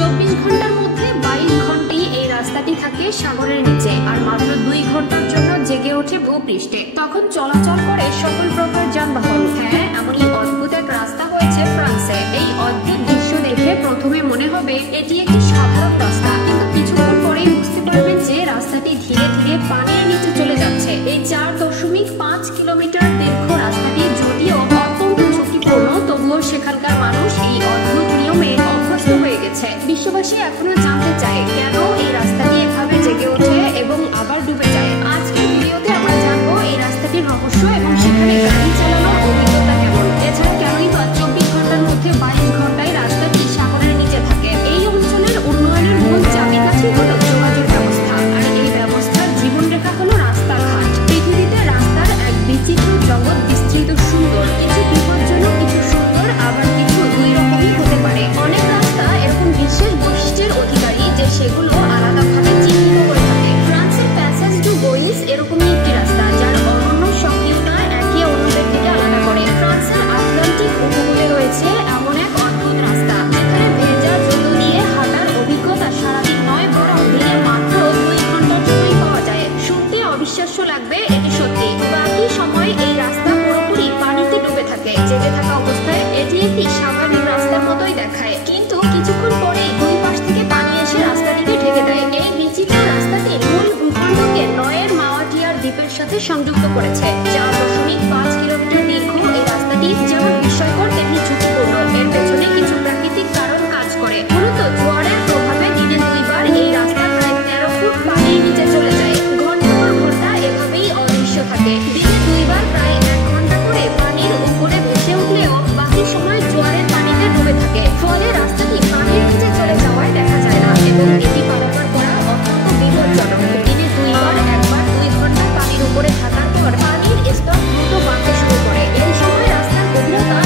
24 ঘন্টার মধ্যে 22 ঘন্টাই এই রাস্তাটি থাকে সাগরের নিচে, আর মাত্র 2 ঘন্টার জন্য জেগে ওঠে ভূপৃষ্ঠে। তখন চলাচল করে সকল প্রকার যানবাহন। হ্যাঁ, এমনই অদ্ভুত এক রাস্তা হয়েছে ফ্রান্সে। এই অদ্ভুত দৃশ্য দেখে প্রথমে মনে হবে এটি একটি সাধারণ রাস্তা, কিন্তু কিছুক্ষণ পরেই বুঝতে পারবেন যে রাস্তাটি ধীরে ধীরে পানির নিচে চলে যাচ্ছে। এই 4.5 কিলোমিটার দীর্ঘ রাস্তাটি যদিও অত্যন্ত ঝুঁকিপূর্ণ, তবুও সেখানকার মানুষ এই অদ্ভুত নিয়মে অভ্যস্ত হয়ে গেছে। বিশ্ববাসী এখনো জানতে চায় কেন এই রাস্তাটি এভাবে জেগে ওঠে এবং আবার ডুবে যায়। আজকের ভিডিওতে আমরা জানবো এই রাস্তাটির রহস্য এবং সেখানে গাড়ি চালানোর অভিজ্ঞতা কেমন। এছাড়া কেনই বা 24 ঘন্টার মধ্যে 22 ঘন্টায় রাস্তাটি সাগরের নিচে থাকে। এই অঞ্চলের উন্নয়নের মূল চাবিকাঠি হলো যোগাযোগ ব্যবস্থা, আর এই ব্যবস্থার জীবনরেখা হলো রাস্তাঘাট। পৃথিবীতে রাস্তার এক বিচিত্র জগৎ বিস্তৃত, সুন্দর, কিছু বিপজ্জনক, কিছু সুন্দর, আবার কিছু দুই রকমই হতে পারে। অনেক রাস্তা এরকম বিশেষ বৈশিষ্ট্যের অধিকারী যে সেগুলো আলাদাভাবে চিহ্নিত করে থাকে। ফ্রান্সের প্যাসেজ ডু গোইস এরকমই একটি রাস্তা, যার অনন্য সক্রিয়তা একে অন্যদের থেকে আলাদা করে। ফ্রান্সের আটলান্টিক উপকূলে রয়েছে এমন এক অদ্ভুত রাস্তা যেখানে ভেজা জল দিয়ে হাঁটার অভিজ্ঞতা সারাদিন নয়, বরং দিনে মাত্র 2 ঘন্টার জন্যই পাওয়া যায়। শুনতে অবিশ্বাস্য লাগবে, এটি সত্যি। বাকি সময় এই রাস্তা পুরোপুরি পানিতে ডুবে থাকে। জেগে থাকা অবস্থায় এটি একটি স্বাভাবিক রাস্তার মতোই দেখায়, কিন্তু কিছুক্ষণ পরেই দুই পাশ থেকে পানি এসে রাস্তাটিকে ঢেকে দেয়। এই বিচিত্র রাস্তাটি মূল ভূখণ্ডকে নয়ের মাওয়াটিয়ার দ্বীপের সাথে সংযুক্ত করেছে। 4.5 কিলোমিটার দীর্ঘ এই রাস্তাটি যেমন বিস্ময়কর তেমনি ঝুঁকিপূর্ণ। এর পেছনে কিছু প্রাকৃতিক কারণ কাজ করে। মূলত জোয়ারের প্রভাবে দিনে 2 বার এই রাস্তা প্রায় 13 ফুট পানির নিচে চলে যায়। ঘন্টার পর ঘন্টা এভাবেই অদৃশ্য থাকে। দিনে 2 বার প্রায় 1 ঘন্টা করে পানির উপরে ভেসে উঠলেও বাকি সময় জোয়ারের পানিতে ডুবে থাকে। ফলে রাস্তাটি পানির নিচে চলে যাওয়ায় দেখা যায় না এবং এটি পারাপার করা অত্যন্ত বিপজ্জনক। দিনে 2 বার 1 বার 2 ঘন্টা পানির উপরে থাকার পর পানির স্তর দ্রুত বাড়তে শুরু করে। এই সময় রাস্তার গভীরতা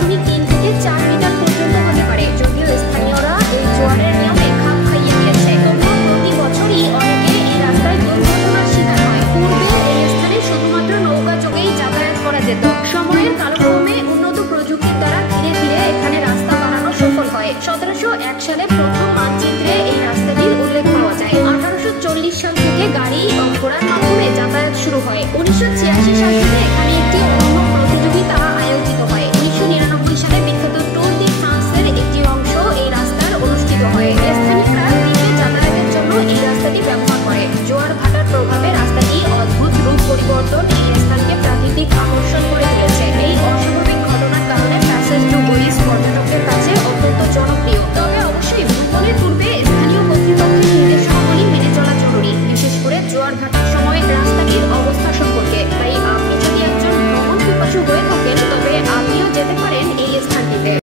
1.3 থেকে 4 মিটার পর্যন্ত হতে পারে। যদিও স্থানীয়রা এই জোয়ারের নিয়মে খাপ খাইয়ে দিয়েছে, তবুও প্রতি বছরই অনেকে এই রাস্তায় দুর্ঘটনার শিকার হয়। পূর্বে এই স্থানে শুধুমাত্র নৌকা যোগেই যাতায়াত করা যেত। সময়ের কালক্রমে উন্নত প্রযুক্তির দ্বারা ধীরে ধীরে এখানে রাস্তা বানানো সফল হয়। 1701 সালে প্রথম